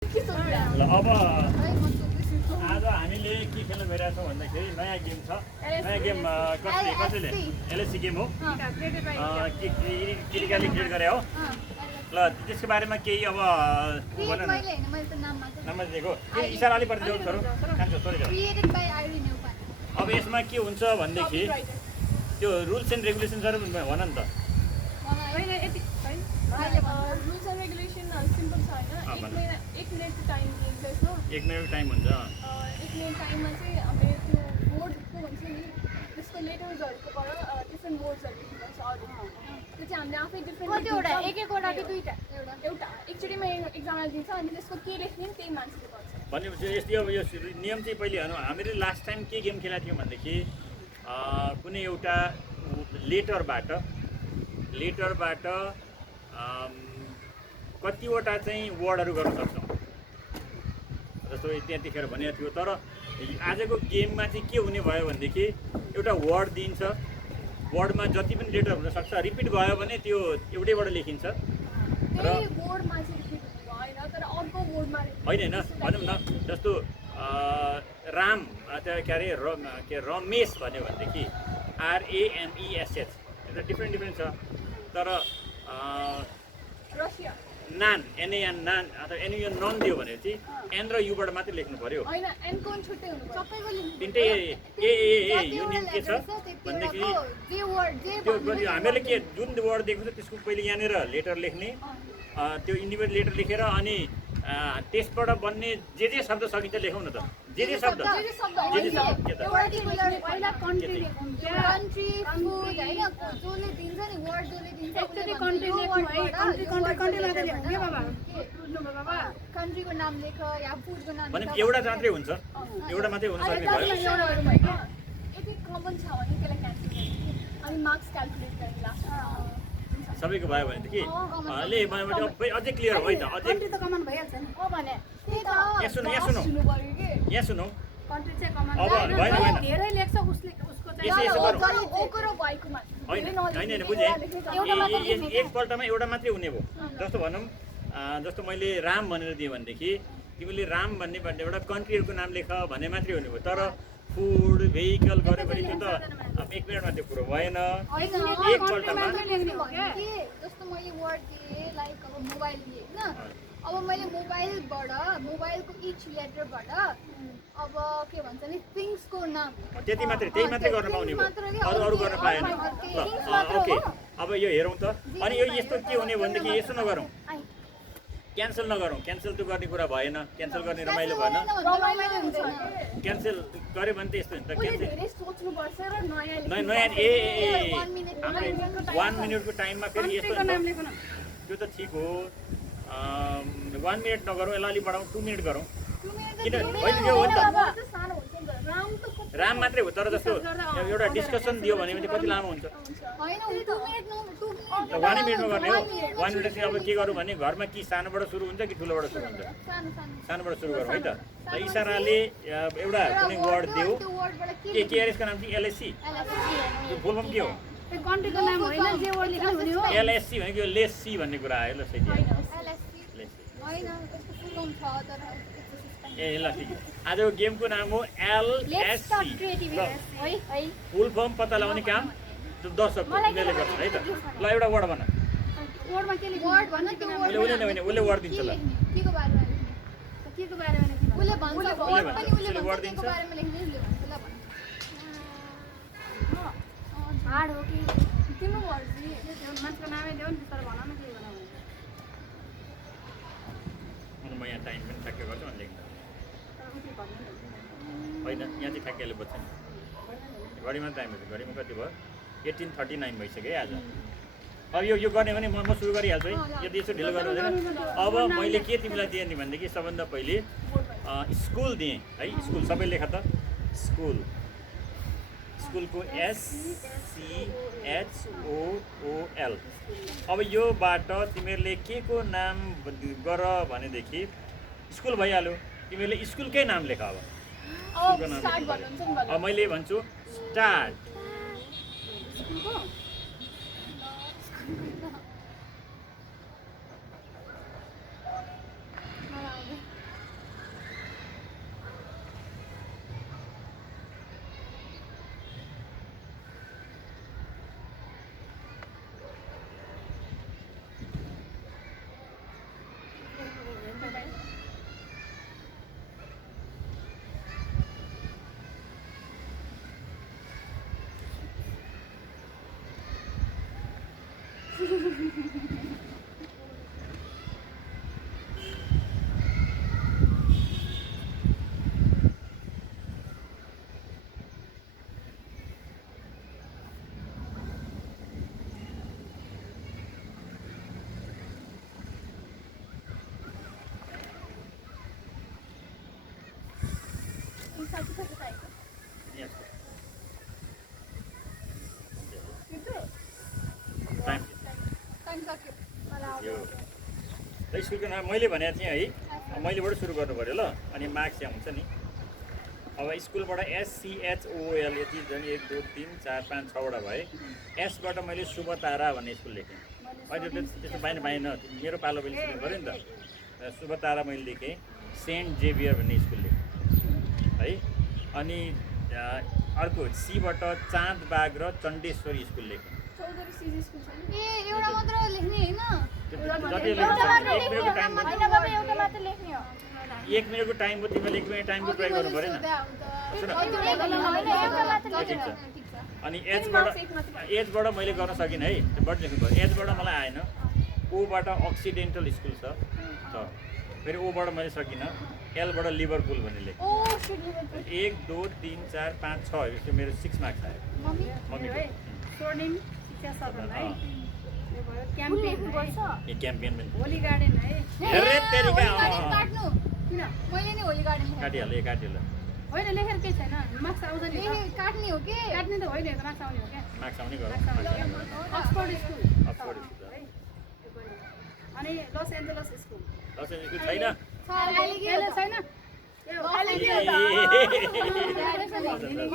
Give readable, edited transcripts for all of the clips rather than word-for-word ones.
ल अब आज हामीले के खेल्न गइरहेछौँ भन्दाखेरि नयाँ गेम छ। नयाँ गेम कसैले एलएससी गेम हो, किरिकाले क्रिएट गरे हो। ल त्यसको बारेमा केही अब भन न, नाम दिएको के इसारा अलि पर्दैन छोरो कान्छ छोरी। अब यसमा के हुन्छ भनेदेखि त्यो रुल्स एन्ड रेगुलेसन्सहरु भन नि त। रुल्स एन्ड रेगुलेसन सिम्पल छ हैन। 1 मिनेट टाइम दिन्छ यसमा। 1 मिनेट टाइम हुन्छ। 1 मिनेट टाइममा चाहिँ हामीले त्यो बोर्डको भन्छ नि त्यसको लेटर्सहरुको बाट डिफरेन्ट वर्ड्सहरु लेख्नुपर्छ अरु। त्यो चाहिँ हामीले आफै डिफरेन्ट कतिवटा एक-एकवटा कि दुईटा एउटा एकचोटीमा एक्जाममा दिन्छ अनि त्यसको के लेख्ने त्यही मान्छेले गर्छ। भनेपछि यस्तै अब यो नियम चाहिँ पहिले हामीले लास्ट टाइम के गेम खेलेका थियौँ भनेदेखि कुनै एउटा लेटरबाट कतिवटा चाहिँ वर्डहरू गर्न सक्छौँ जस्तो त्यतिखेर भनेको थियो। तर आजको गेममा चाहिँ के हुने भयो भनेदेखि एउटा वर्ड दिन्छ, वर्डमा जति पनि लेटर हुनसक्छ, रिपिट भयो भने त्यो एउटैबाट लेखिन्छ र वर्डमा चाहिँ रिपिट भएन तर अर्को वर्डमा होइन भनौँ न जस्तो राम के अरे रमेश भन्यो भनेदेखि RAMESH एउटा डिफ्रेन्ट छ। तर रसिया नान NAN नान अथवा NUN नन दियो भनेपछि एन र युबाट मात्रै लेख्नु पर्यो। हैन एन को छुट्टै हुनु पर्छ सबैको लेख्नु। तिनटै यो नियम के छ भनेदेखि त्यो हामीले के जुन वर्ड दिएको छ त्यसको पहिले यहाँनिर लेटर लेख्ने, त्यो इन्डिभिजुअल लेटर लेखेर अनि त्यसबाट बन्ने जे शब्द सकिन्छ लेखौँ न त। जे शब्द एउटा पहिला कन्ट्री लेखौँ, कन्ट्री फुड हैन जसले दिन्छ नि वर्ड जसले दिन्छ एक्चुअली कन्ट्री लेख्नु है, कन्ट्री मात्र लेख्नु के बाबा बुझ्नु भयो बाबा। कन्ट्रीको नाम लेख या फुडको नाम भने एउटा मात्रै हुन्छ, एउटा मात्रै हुन सक्ने भयो। यदि कमन छ भने त्यसलाई क्यान्सल गर्ने अनि मार्क्स क्याल्कुलेट गर्ने लास्टमा सबैको भयो भनेदेखि ले अझै क्लियर भयो त। अझै कन्ट्री त कमन भइहाल्छ नि। भने यहाँ सुन्नु यहाँ सुन्नु कन्ट्री चाहिँ कमन अब भएन धेरै लेख्छ उसले उसको चाहिँ यसो गरौँ ओकरो बाइकमा होइन बुझेँ एकपल्टमा एउटा मात्रै हुने भयो। जस्तो भनौँ जस्तो मैले राम भनेर दिएँ भनेदेखि तिमीले राम भन्ने एउटा कन्ट्रीहरूको नाम लेख भन्ने मात्रै हुने भयो। तर फुड भेहिकल गऱ्यो भने त्यो त अब 1 मिनटमा त्यो कुरो भएन। एकपल्टमा जस्तो मैले वर्ड दिएँ लाइक अब मोबाइल दिएँ होइन, अब मैले मोबाइलको इच लेटरबाट अब के भन्छ नि थिङ्सको नाम त्यही मात्रै गर्न पाउने भयो, अरू गर्न पाएन। ल ओके अब यो हेरौँ त। अनि यो यस्तो के हुने भनेदेखि यसो नगरौँ, क्यान्सल नगरौँ। क्यान्सल त गर्ने कुरा भएन, क्यान्सल गर्ने रमाइलो भएन। क्यान्सल गऱ्यो भने त यस्तो हुन्छ क्यान्सल नयाँ 1 मिनटको टाइममा फेरि यस्तो त्यो त ठिक हो। 1 मिनट नगरौँ, यसलाई अलि बढाउँ 2 मिनट गरौँ। किन होइन यो हो नि त राम मात्रै हो। तर जस्तो एउटा डिस्कसन दियो भने कति लामो हुन्छ। 1 मिनटमा गर्ने हो। 1 मिनट चाहिँ अब के गरौँ भने घरमा कि सानोबाट सुरु हुन्छ कि ठुलोबाट सुरु हुन्छ? सानोबाट सुरु गरौँ है त। इसाराले एउटा कुनै वर्ड दियो के अरे यसको नाम चाहिँ LSC फुल फर्म के हो? कन्ट्रीको नाम होइन जे वर्ड लेख्नु हुने हो। LSC भनेको यो लेस सी भन्ने कुरा आयो। ल सही ए ल ठिक। आजको गेमको नाम हो LSC। फुल फर्म पत्ता लगाउने काम दर्शकले गर्छ है त। ल एउटा वर्ड भन। वर्डमा के लेख्नु? वर्ड भन्न त्यो उसले वर्ड दिन्छ। ल केको बारेमा केको बारेमा लेख्नु? उसले भन्छ वर्ड पनि उसले भन्छ केको बारेमा लेख्ने उसले भन्छ। ल भन हार्ड हो कि तिम्रो मर्जी मान्छेको नामै देऊ नि तर भन न के भन। म यहाँ टाइम पनि ठ्याक्कै गर्छु अनि लेख्दा होइन यहाँ चाहिँ ठ्याक्कैले बुझ्छ नि। घडीमा टाइम हुन्छ, घडीमा कति भयो? 18:39 भइसक्यो है आज। अब यो गर्ने भने म सुरु गरिहाल्छु है, यदि यसो ढिलो गर्नु हुँदैन। अब मैले के तिमीलाई दिएँ नि भनेदेखि सबभन्दा पहिले स्कुल दिएँ है। स्कुल सबै लेख त। स्कुलको SCHOOL। अब योबाट तिमीहरूले के को नाम गर भनेदेखि स्कुल भइहाल्यो। तिमीहरूले स्कुलकै नाम लेख। अब मैले भन्छु स्टार्ट। साथी साथी चाहिएको Yes. टाइम टाइम सक्यो यो ल स्कुलको नाम मैले भनेको थिएँ है मैलेबाट सुरु गर्नु पऱ्यो ल अनि मार्क्स यहाँ हुन्छ नि अब स्कुलबाट SCHOL यति झन् 1 2 3 4 5 6वटा भए एसबाट मैले शुभ तारा भन्ने स्कुल लेखेँ अहिले त्यस्तो पाएन मेरो पालो मैले सुरु गऱ्यो नि त शुभ तारा मैले लेखेँ सेन्ट जेभियर भन्ने स्कुल लेखेँ है अनि अर्को सीबाट चाँदबाग र चण्डेश्वरी स्कुल लेखेँ चौधरी सिजी स्कुल छ नि ए एउटा मात्र लेख्ने हैन जति लेख्न सक्छ, एक मिनेटको टाइम हैन बाबा एउटा मात्र लेख्ने हो 1 मिनेटको टाइम हो तिमीले 1 मिनेट टाइमको प्रयोग गर्नु परेन सुन अनि एजबाट मैले गर्न सकिनँ है त्यो बढी लेख्नु पर्यो एजबाट मलाई आएन ओबाट अक्सिडेन्टल स्कुल छ फेरि ओबाट मैले सकिनँ एलबाट लिभरपुल भन्ने लेखेँ ओ शिट 1 2 3 4 5 6 यो मेरो 6 मार्क्स आयो मम्मी मम्मीको स्वर्णिम शिक्षा सदन है अँ। यो भयो क्याम्पेन है ए क्याम्पियन पनि होली गार्डन है हेरे तेरिका काट्नु किन मैले नि होली गार्डन काटिहाल्यो होइन लेखेर केही छैन मार्क्स आउँछ नि त। काट्ने हो के काट्ने त होइन मार्क्स आउने हो क्या मार्क्स आउने गर अक्सफोर्ड स्कुल अक्सफोर्ड स्कुल है यो भयो। अनि Los Angeles school Los Angeles छैन अहिले के अहिले छैन यो अहिले के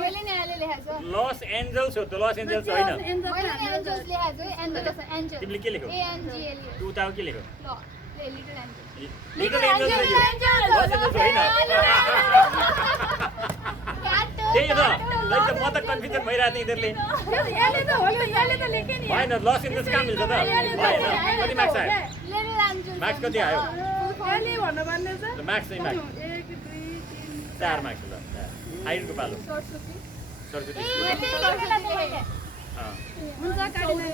मैले नि अहिले लेखेको छु लस एन्जल्स हो त लस एन्जल्स होइन मैले नि एन्जल्स लेखेको छु एन्जल्स एन्जल तिमीले के लेख्यौ ANGL तँ उता के लेख्यौ ल लिटल एन्जल लिटल एन्जल्स लेख्यौ लस एन्जल्स होइन त्यही त लाइक म त कन्फ्युजन भइरहेको थिएँ यिनीहरूले यसले त हो यसले त लेखे नि होइन लस एन्जल्स कहाँ मिल्छ त भएन कति मार्क्स आयो लिटल एन्जल मार्क्स कति आयो यसले भन्नु पर्ने छ ल मार्क्स चाहिँ मार्क्स 1 2 3 4 मार्क्स ल आइरनको पालो सरस्वती सरस्वती ए स्कुल त्यही लेखेर लेखेँ अँ हुन्छ काटिने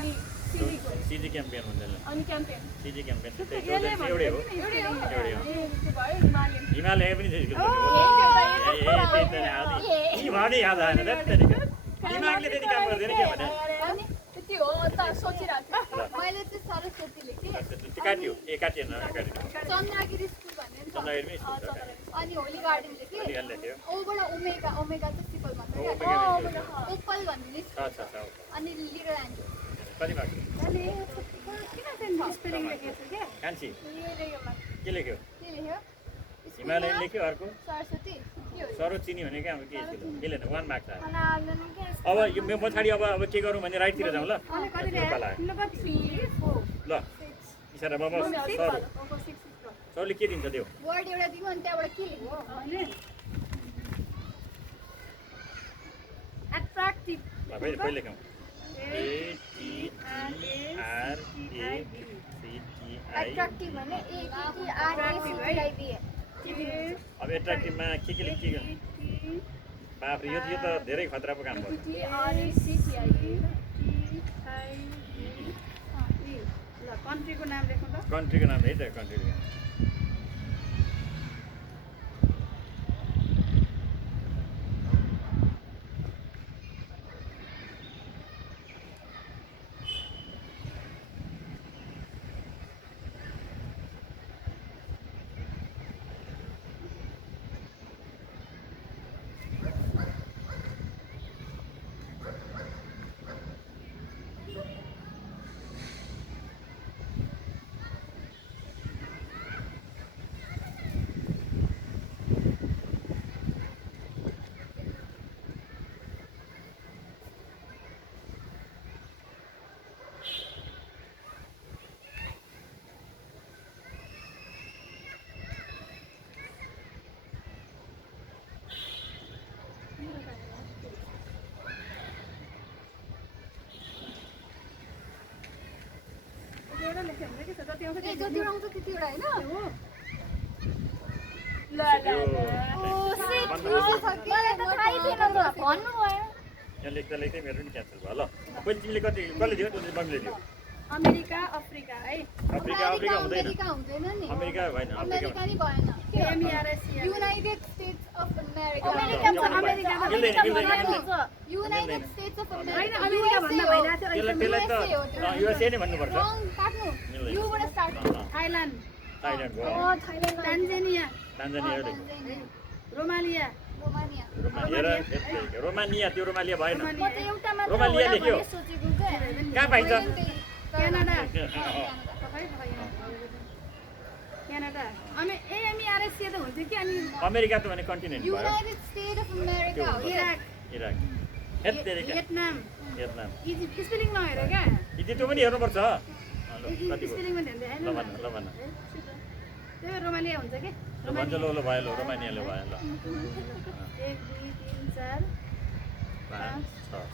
सिजी क्याम्पियन हुन्छ ल अनि क्याम्पेन सिजी क्याम्पियन त्यही यसले एउटै हो एउटै हो एउटै हो ए त्यो भयो हिमालयन हिमालय पनि छ स्कुल त्यही त यी भने याद आएन दिमागले त्यति काम गर्दैन के भने अनि त्यति हो त सोचिरहेको थिएँ ल मैले चाहिँ सरस्वती लेखेँ त्यो काट्यो ए काटिएन काटियो चन्द्रगिरी स्कुल भन्ने नि छ चन्द्रगिरी पनि स्कुल छ अनि होली गार्डन लेखेँ कति लेख्यो ओबाट ओमेगा ओमेगा चाहिँ सिपलमा छ क्या ओपल भन्ने नि छ अनि लिटल एन्जल कति मार्क्स यसले किन चाहिँ स्पेलिङ लेखेको छ क्या कान्छी के लेख्यो के लेख्यो के लेख्यो हिमालयन लेख्यो अर्को सरस्वती के हो सरोचिनी भनेको हाम्रो के स्कुल हो मिलेन 1 मार्क्स आयो अनालन के अब यो म पछाडि अब के गरौँ भने राइटतिर जाउँ ल अनि कति यो पाला आयो। ल्यायो 3 4 ल इसारा बाबा सर सरले के दिन्छ त्यो वर्ड एउटा दिनु अनि त्यहाँबाट के लेख्यो होइन एट्र्याक्टिभ ल पहिले लेखौँ एट्र्याक्टिभ भने ATTRACTIV अब एट्र्याक्टिभमा के गर्ने बाफ्रे यो त धेरै खतरा पो काम भयो ल कन्ट्रीको नाम लेख्नु त कन्ट्रीको नाम है त कन्ट्रीको नाम एउटा लेख्यो भने के छ जति आउँछ ए त्यति जति आउँछ त्यतिवटा होइन हो भन्नु भयो यहाँ लेख्दा लेख्दै मेरो पनि क्यान्सल भयो ल पहिले तिमीले कति कसले दियो तिमीले बङ्गले दियो अमेरिका अफ्रिका है अफ्रिका अफ्रिका हुँदैन अमेरिका हुँदैन नि अमेरिका होइन अमेरिका नि भएन MRSC United States of America America छ अमेरिका त युनाइटेड स्टेट्स अफ होइन अमेरिका अमेरिका भन्दा भइरहेको थियो त्यसलाई त युएसए नै भन्नुपर्छ रङ काट्नु युबाट स्टार्ट थाइल्यान्ड थाइल्यान्ड हो थाइल्यान्ड तान्जानिया तान्जानिया रोमालिया रोमानिया रोमानिया त्यो रोमालिया भएन म त एउटा मात्र रोमालिया होला लेख्यो भन्ने सोचेको के कहाँ पाइन्छ क्यानाडा क्यानाडा अनि एमआरएससी त हुन्थ्यो कि अनि अमेरिका त भने कन्टिनेन्ट भयो युनाइटेड स्टेट अफ अमेरिका हो इराक इराक हेत्तेरिका भियतनाम भियतनाम इजिप्ट स्पेलिङ नहेर क्या यति त्यो पनि हेर्नुपर्छ ल, कति भयो स्पेलिङ पनि ध्यान ल भन ल भन त्यही भएर रोमालिया हुन्छ कि ल भन्छ ल भयो ल रोमानियाले भयो ल 1 2 3 4 5 6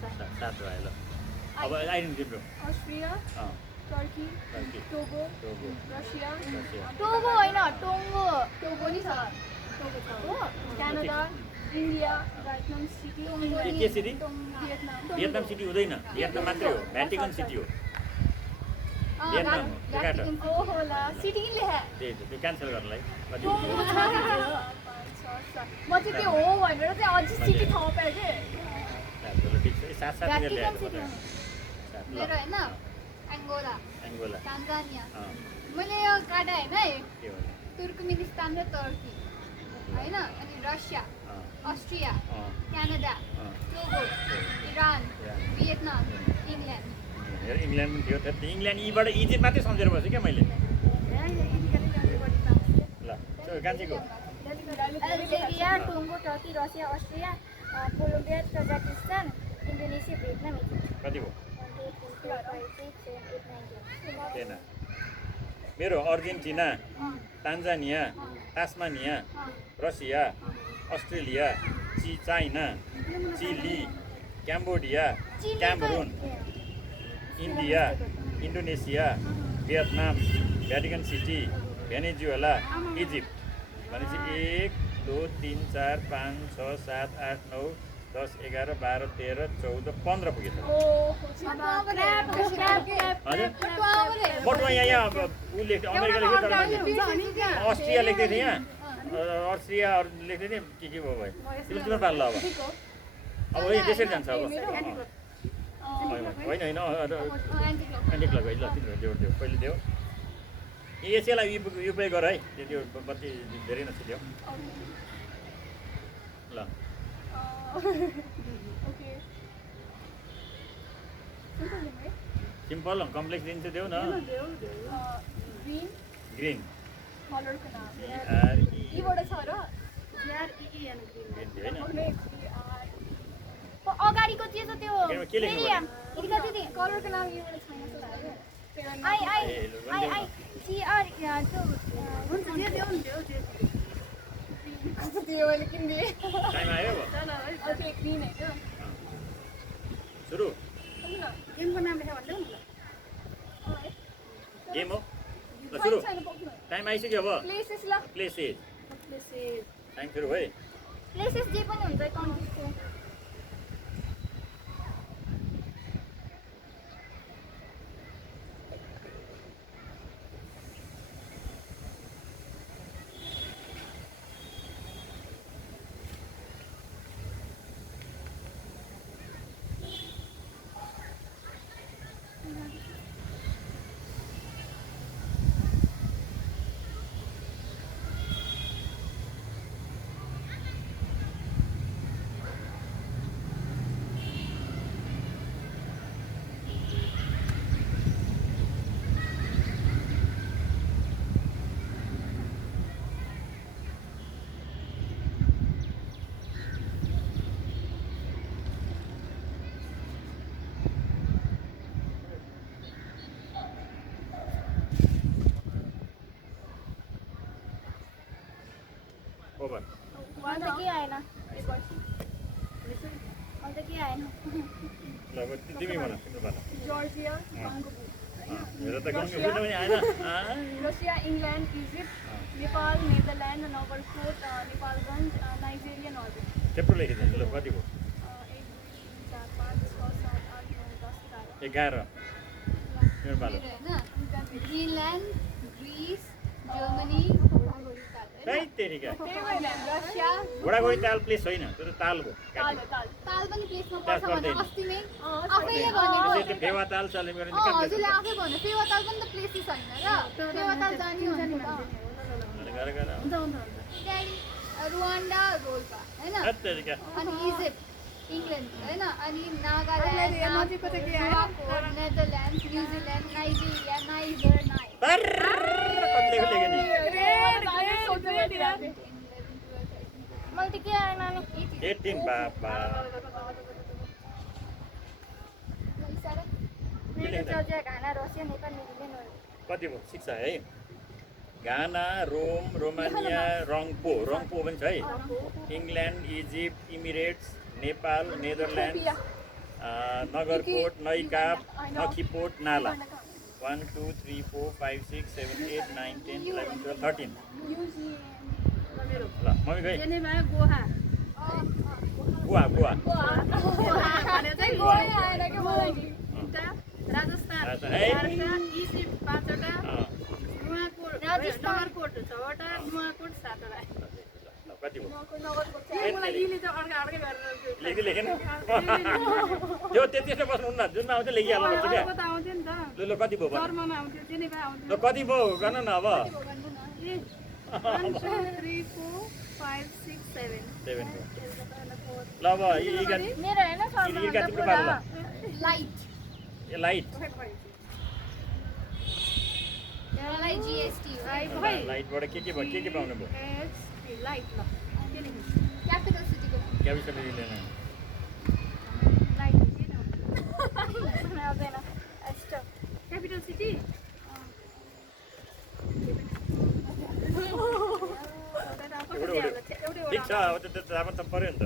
6 7 7 भयो ल अब आइरहनु तिम्रो अस्ट्रिया अँ Turkey Turkey Togo Togo Russia Russia Togo होइन टोङ्गो टोगो नि छ टोगो छ हो क्यानाडा इन्डिया भ्याटनाम सिटी के सिटी भियतनाम भियतनाम सिटी हुँदैन भियतनाम मात्रै हो भ्याटिकन सिटी हो भियतनाम हो जकार्ता ओहो ला सिटी किन लेखे त्यही त त्यो क्यान्सल गर्नलाई कति टोगो छ म चाहिँ त्यो हो भनेर चाहिँ अझै सिटी थपेँ के ल ठिक छ सात सात मिनेट ल्याएर मेरो होइन एङ्गोला एङ्गोला तान्जानिया अँ मैले यो काटा होइन है के हो तुर्कमेनिस्तान र टर्की होइन अनि रसिया अँ अस्ट्रिया अँ क्यानाडा अँ Togo Iran Iran. Vietnam England हेर इङ्ल्यान्ड पनि थियो त्यति इङ्ल्यान्ड यीबाट इजिप्ट मात्रै सम्झेर बसेँ क्या मैले ल कान्छीको अल्जेरिया, टोङ्गो, Turkey, Russia, Austria, Colombia, Kazakhstan, Indonesia, Vietnam, Egypt. कति भयो 1 2 3 4 5 6 7 8 9 10 थिएन मेरो Argentina Tanzania Tasmania Russia Australia China Chile Cambodia Cameroon India Indonesia Vietnam Vatican City Venezuela Egypt भनेपछि 1 2 3 4 5 6 7 8 9 10 11 12 13 14 15 पुगेछ हजुर बटुवा यहाँ अब ऊ लेख्थ्यो अमेरिका लेख्थ्यो तर अस्ट्रिया लेख्दै थिएँ यहाँ अस्ट्रिया लेख्दै थिएँ के भयो भाइ तिम्रो पाल्ला अब अब यही त्यसरी जान्छ अब होइन होइन एन्टी क्लक है ल तिम्रो देऊ देऊ पहिले देऊ यसैलाई युपिआई गर है त्यो बत्ती धेरै नछिट्यो ल ओके सिम्पल कम्प्लेक्स दिन्छ देऊ न ग्रिन ग्रिन कलरको नाम GRE यीबाट छ र ग्रिन थियो होइन अगाडिको चाहिँ छ त्यो के लेख्नु पर्यो? कलरको नाम यीबाट छैन जस्तो लाग्यो आई आई ए, लु, आई आई सीआर त्यो हुन्छ जे त्यो हुन्थ्यो कस्तो थियो मैले किनिदिएँ टाइम आयो अब ओके ग्रिन होइन सुरु गेमको नाम लेख्यो भन्दै हुन्छ गेम हो ल सुरु छैन पक्नु टाइम आइसक्यो अब प्लेसेस ल प्लेसेस प्लेसेस टाइम सुरु है प्लेसेस जे पनि हुन्छ कन्ट्रीको ओभर अन्त के आएन अन्त के आएन ल अब तिमी भन तिम्रो भन जर्जिया मेरो त गाउँको बुझ्न पनि आएन Russia England Egypt Nepal Netherlands Nagarkot Nepalgunj Nigeria Norway त्यत्रो लेखिदिनु ल कति भयो 1 2 3 4 5 6 7 8 9 10 11 11 तिम्रो पालो होइन ग्रिनल्यान्ड ग्रिस जर्मनी है तेरिका रसिया घोडाघोडी ताल प्लेस होइन त्यो त ताल हो ताल ताल पनि प्लेसमा ताल पर्छ भने पर्दैन। अस्ति नै अँ, आफैले भनेको त्यो फेवा ताल चल्ने मेरो नि हजुरले आफै भन्नु फेवा ताल पनि त प्लेसै छैन र फेवा ताल जाने भनेको त गर गर हुन्छ हुन्छ हुन्छ त्यहाँदेखि रुवान्डा रोल्पा होइन है तेरिका अनि इजिप्ट इङ्ल्यान्ड होइन अनि अहिले नागाल्यान्ड यहाँ नजिकको चाहिँ के आयो? Nuwakot, Netherlands New Zealand Nigeria niger तर कतिले लेख्यो नि मैले त के आएन नानी 18 बाबा मेरो Georgia Ghana Russia Nepal New Zealand कति भयो 6 है घाना रोम रोमानिया रङपो पनि छ है England Egypt Emirates Nepal Netherlands Nagarkot Naikap Nakhipot Nala 1 2 3 4 5 6 7 8 9 10 11 12 13 ल मम्मी गई जेनेभा गोहा गुवा गुवा भने चाहिँ आएर के मलाई दुईटा राजस्थान राजस्थान, है। 4टा इजिप्ट 5वटा अँ, नुवाकोट राजस्थान। नगरकोट 6वटा नुवाकोट 7वटा ल, कति भयो मलाई यिले चाहिँ अर्कै गरेर लेख्दै लेखेन त्यो त्यस्तो बस्नुहुन्न जुनमा आउँथ्यो लेखिहाल्नु पर्छ क्या अर्को त आउँथ्यो नि त ल कति भयो भन। जर्मन आउँथ्यो जेनेभा ल आउँथ्यो कति भयो गर्न न अब ए 1 2 3 4 5 6 7 7 भयो ल अब इलिगा मेरो होइन इलिगा तिम्रो पालो ल लाइट ए लाइट मलाई जिएसटी हो लाइटबाट के भयो के पाउनु भयो लाइट ल के लेख्नु क्यापिटल सिटीको क्यापिटल लिँदैन लाइट के न आउँदैन स्टप क्यापिटल सिटी ठिक छ अब त जान त पर्यो नि त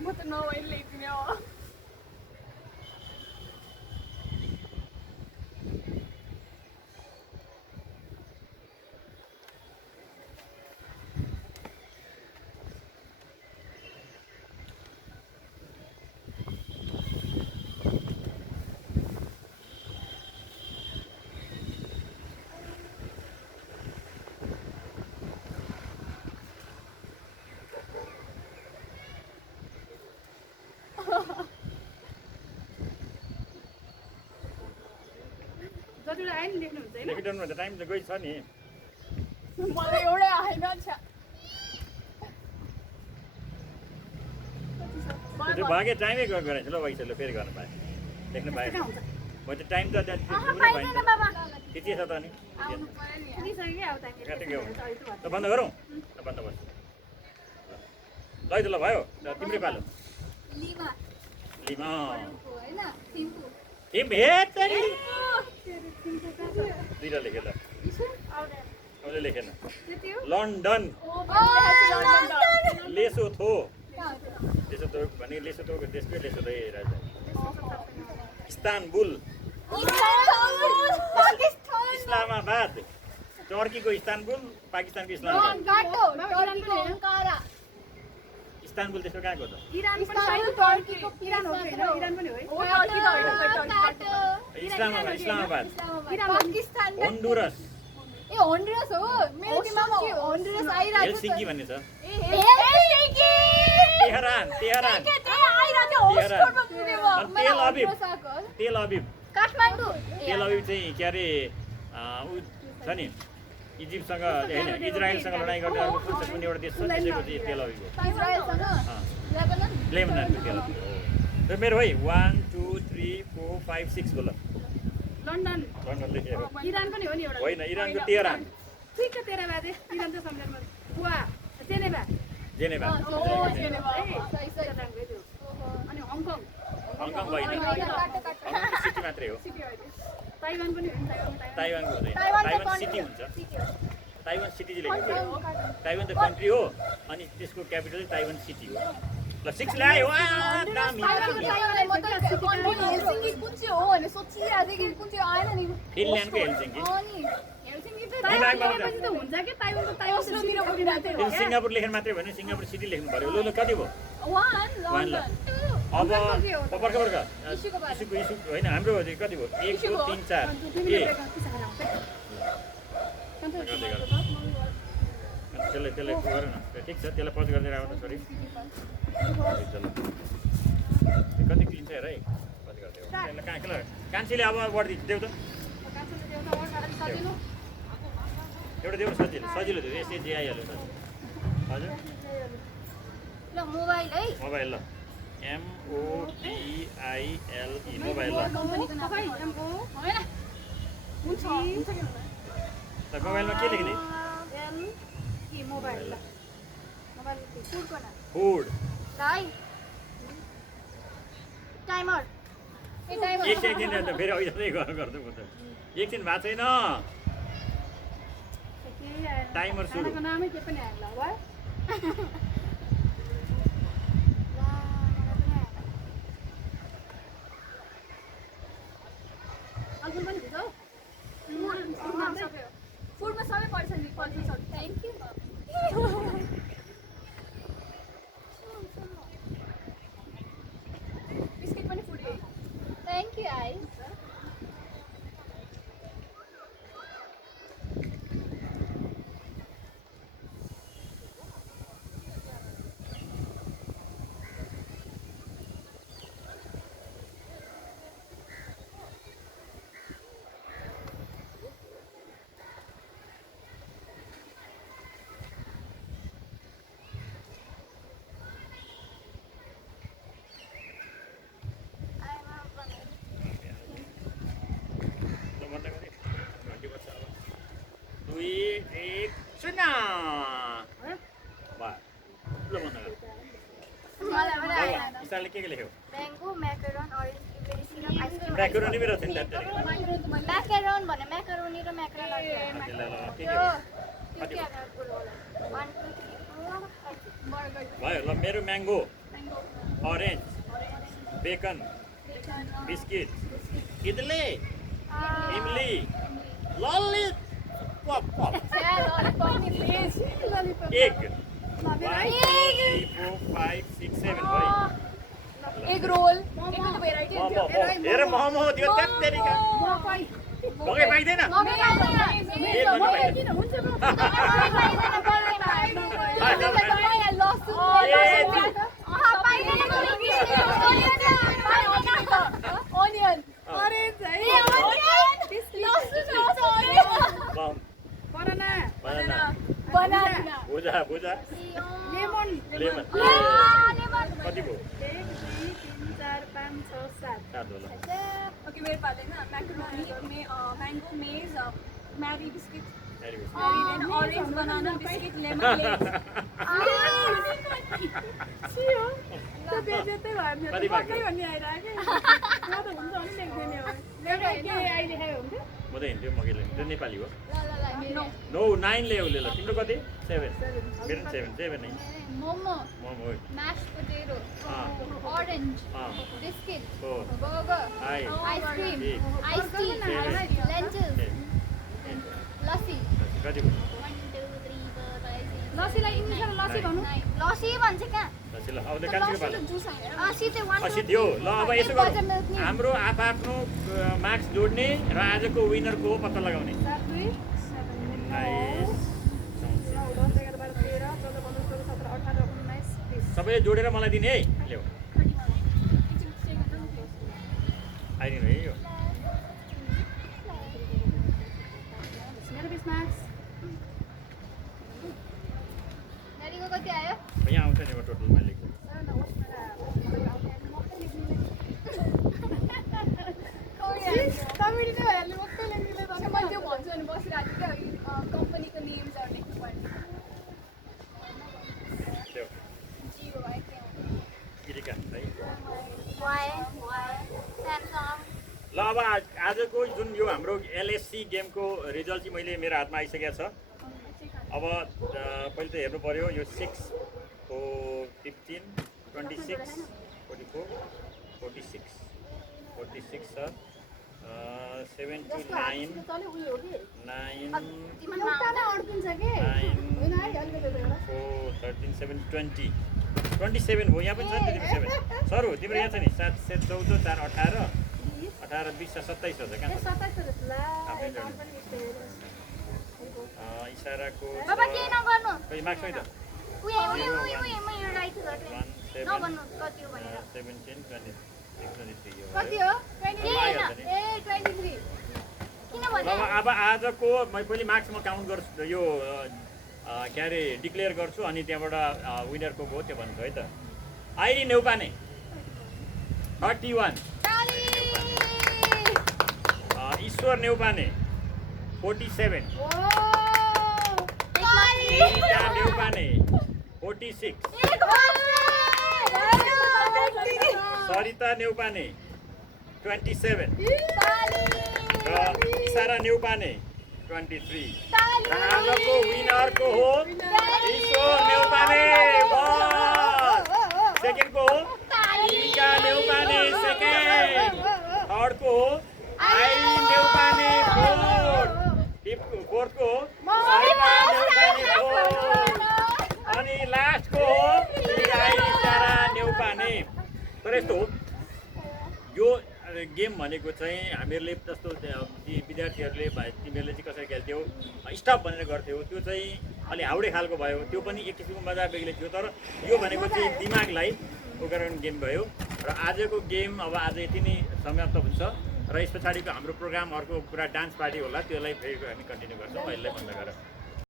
म त नभए लेख्दिनँ हो जतिवटा आयो नि लेख्नुहुन्छ होइन लेखिदिनु त टाइम त गइ छ नि मलाई एउटै आएन छ्या त्यो भागे टाइमै गराइन्छ ल वैसे ल फेरि गर्न पाएँ लेख्न पाएँ कहाँ हुन्छ म त टाइम त पाइँदैन बाबा त्यति छ त नि आउनु पर्यो नि पुगिसक्यो अब त काटेको ल बन्द गरौँ ल बन्द बस ल है त ल भयो ल तिम्रै पालो लिमा लिमा होइन थिम्पू ए भेटरी दुईटा लेखेँ ल अझै लेखेन त्यति हो लन्डन लेसोथो लेसोथो भने लेसोथोको देशकै लेसोथो राजधानी इस्तानबुल इस्लामाबाद टर्कीको इस्तानबुल पाकिस्तानको इस्लामाबाद गाटो टर्कीको अङ्कारा इस्तानबुल त्यसको कहाँको त इरान पनि इस्तानबुल सायद टर्कीको इरान हो कि होइन? इरान पनि हो है हो टर्की त होइन गाटो इस्लामाबाद इस्लामाबाद पाकिस्तान होन्डुरस ए होन्डुरस हो मेरो दिमागमा होन्डुरस आइरहेको हेलसिङ्की भन्ने छ हेलसिङ्की तेहरान तेहरान आइरहेको होस्टरमा पुग्ने भयो अनि तेल अबिब होन्डुरस आएको हो। तेल अबिब काठमाडौँ तेल अबिब चाहिँ के अरे ऊ छ नि इजिप्टसँग होइन इजरायलसँग लडाइँ गर्ने अर्को कुन छ कुनै एउटा देश छ त्यसैको चाहिँ तेल अबिब हो इजरायलसँग लेबनन लेबनानको तेल अबिब हो र मेरो है 1 2 3 4 5 6 बोल लन्डन लन्डन लेखेको इरान पनि हो नि एउटा होइन इरानको तेहरान ठिक छ तेरा बाजे इरान त सम्झनमा गोवा जेनेभा जेनेभा सही सही राम्रो थियो अनि हङकङ हङकङ होइन हङकङ सिटी मात्रै हो ताइवान पनि हो नि ताइवान ताइवानको हुँदैन ताइवान ताइवान सिटी हुन्छ ताइवान सिटी चाहिँ लेख्नु ताइवान त कन्ट्री हो अनि त्यसको क्यापिटल चाहिँ ताइवान सिटी हो ल 6 ल्यायो वा दामी ताइवानलाई म त हेलसिङ्की कुन चाहिँ हो भनेर सोचिरहेको थिएँ कि कुन चाहिँ आएन नि फिनल्यान्डको हेलसिङ्की अनि हेलसिङ्की चाहिँ दिमागमा ताइवान त हुन्छ के ताइवान त ताइवान तेस्रोतिर बोलिरहेको थिएँ त्यो सिङ्गापुर लेख्नु मात्रै भने सिङ्गापुर सिटी लेख्नु पर्यो ल कति भयो वान वान ल लन्डन अब पर्ख इस्युको बारे। इस्यु होइन हाम्रो कति भयो 1 2 3 4 ए त्यसलाई गर न ठिक छ त्यसलाई पज गर्दै राख्नु छोरी कति क्लिन्छ हेर है कति गर्दै हो त्यसलाई कहाँ के कान्छीले अब बढ्दै देऊ त एउटा देऊ सजिलो थियो यसै जे आइहाल्यो त हजुर ल मोबाइल है मोबाइल ल MOBILE मोबाइल ल कम्पनीको नाम होइन हुन्छ हुन्छ कि हुँदैन त मोबाइलमा के लेख्ने मोबाइल फुडको नाम फुड राई टाइमर ए टाइमर एकछिन त फेरि अहिले गर्नु पर्छ एकछिन भएको छैन टाइमर सुरु नामै के पनि आएन ल अल्बम पनि हुन्छ फुडमा सबै पर्छ नि पल्सहरू थ्याङ्क यू बिस्किट पनि फुड है थ्याङ्क यू आई के लेख्यो Mango, macaron, orange, blueberry syrup, ice cream. म्याकरोनी मेरो थियो नि त Macaron भने macaroni र macaron अर्कै हो। के त्यो कति के हो कुरो होला? 1 2 3 4 भयो ल मेरो mango orange bacon biscuit idli इमली ललित पप पप एग 1 2 3 4 5 6 7 भयो एग रोल एगको भेराइटी हेर मोमो त्यो त्यत्तेरीका मकै पाइँदैन अनियन बनाना भुजा लेमन लेमन कति भयो 1 2 3 4 5 6 7 सात होला ओके मेरो पाले ना macaroni mango maze Mary biscuit Very good. Mary orange banana biscuit lemon सियो त बेजेतै भयो मेरो कति त बाँकी? पक्कै भन्ने आइराख्यो म त हुन्छ भने लेख्दैन हो मेरो के अहिले खायो हुन्छ म त हिँड्थ्यो मकै लेख्नु त्यो नेपाली हो नो नो 9 ल्यायो उसले ल तिम्रो कति 7 मेरो 7 नै मोमो मोमो हो mashed potato अँ orange अँ biscuit हो burger हाई ice cream ठीक iced tea Seven. lentils ए, lassi कति भयो 1 2 3 4 5 6 लसीलाई इङ्ग्लिसमा लसी भन्नु लस्सी भन्छ कहाँ ल ल अब कान्छीको पालो जुस हैन लस्सी चाहिँ one असी थियो ल अब यसो गरौँ Buttermilk नि। हाम्रो आफ्नो मार्क्स जोड्ने र आजको विनरको पत्ता लगाउने 7 2 7 नाइस 9 10 11 12 13 14 15 16 17 18 19 20 सबैले जोडेर मलाई दिने है ल्याऊ आइदिनु है यो मेरो 20 मार्क्स नानीको कति आयो यहाँ आउँछ नि टोटल मैले लेख्छु तपाईले नै भइहाल्नु मक्कै लेख्नुले त म त्यो भन्छु अनि बसिरहेको थिएँ क्या कम्पनीको नेम्सहरू लेख्नु पर्ने ल्याऊ जियो आइक्यू किरिका है Y Samsung ल अब आजको जुन यो हाम्रो एलएससी गेमको रिजल्ट चाहिँ मैले मेरो हातमा आइसकेको छ अब पहिले त हेर्नु पर्यो यो 6 हो 15 26 44 46 46 छ 7 to 9 तले उयो हो कि 9 एउटा नै अड्किन्छ के 9 होइन है अलिकति एउटा 4 13 7 20 27 हो यहाँ पनि छ नि तिम्रो 7 सर हो तिम्रो यहाँ छ नि 7 7 14 4 18 18 20 27 हो त कहाँ छ 27 जस्तो ला आफै ए, गर्नु। पनि मिस्टेक। इसाराको बाबा के नगर्नु खै मार्क्स है त उयो म राइट गर्छु 1 7 नभन्नु कति हो भनेर 17 26 23 यो कति भयो। हो 23 भयो ए 23 किन भने अब आजको मैले पहिले मार्क्स म काउन्ट गर्छु यो के अरे डिक्लेयर गर्छु अनि त्यहाँबाट विनरको गयो त्यो भन्छु है त आइरी नेउपाने 31 ईश्वर नेउपाने 47 ओ एरिटा नेउपाने 46 सरिता नेउपाने 27 र इसारा नेउपाने 23 र आजको विनरको हो ईश्वर नेउपाने सेकेन्डको हो इरिका नेउपाने सेकेन्ड थर्डको हो आइरी नेउपाने फोर्थको हो साइमा नेउपाने फोर्थ अनि लास्टको हो इसारा नेउपाने तर यस्तो हो यो गेम भनेको चाहिँ हामीहरूले जस्तो ती विद्यार्थीहरूले तिमीहरूले चाहिँ कसरी खेल्थ्यौ स्टप भनेर गर्थ्यौ त्यो चाहिँ अलि हाउडे खालको भयो त्यो पनि एक किसिमको मजा बेग्लै थियो तर यो भनेको चाहिँ दिमागलाई उपकरण गेम भयो र आजको गेम अब आज यति नै समाप्त हुन्छ र यस पछाडिको हाम्रो प्रोग्राम अर्को पुरा डान्स पार्टी होला त्यसलाई फेरि हामी कन्टिन्यू गर्छौँ अहिले बन्द गरेर